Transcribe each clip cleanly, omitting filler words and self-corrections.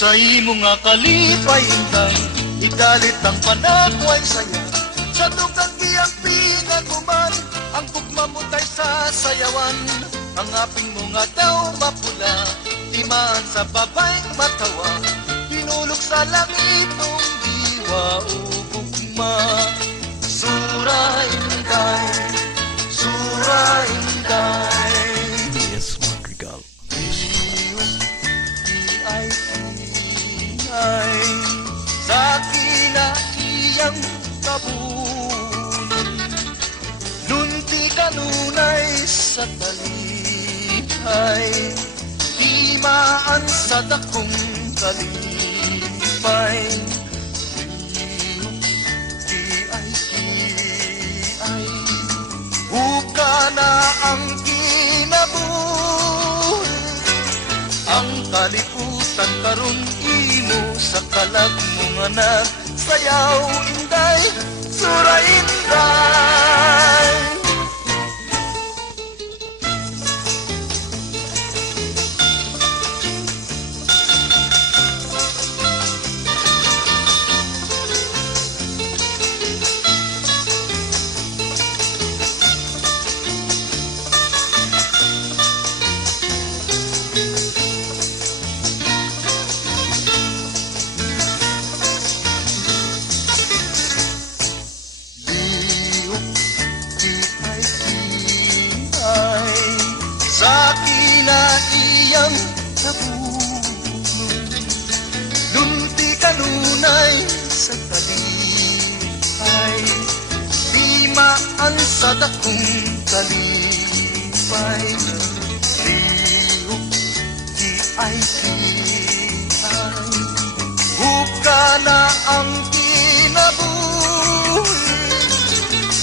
Sa imo nga kalipay inday, igalit ang panakway saya. Sa dugang giyang pinagmuman, ang bugma mo tay sa sayawan. Ang aping mo nga daw mapula, timaan sa babayng matawa. Pinulog sa langit ng diwa o bugma. Sura inday, sura inday. Yes, Madrigal. Ay, sa kinaiyang tabunan, nunti kanunay sa talipay, himaan sa dakong kalipay. Di ay, buka na ang kinabuhi, ang kaliputan karon imo sa kalag mong anak. Sayaw inday, sura inday. Sa kinaiyang tabunon, lunti kanunay sa kalipay, timaan sa dakong kalipay. Lihok di ay tiay, buka na ang kinabuhi,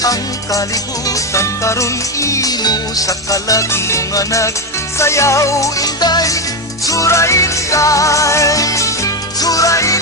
ang kalibutan karon imo sa kalag mong anak. Sayaw inday, sura inday, sura inday.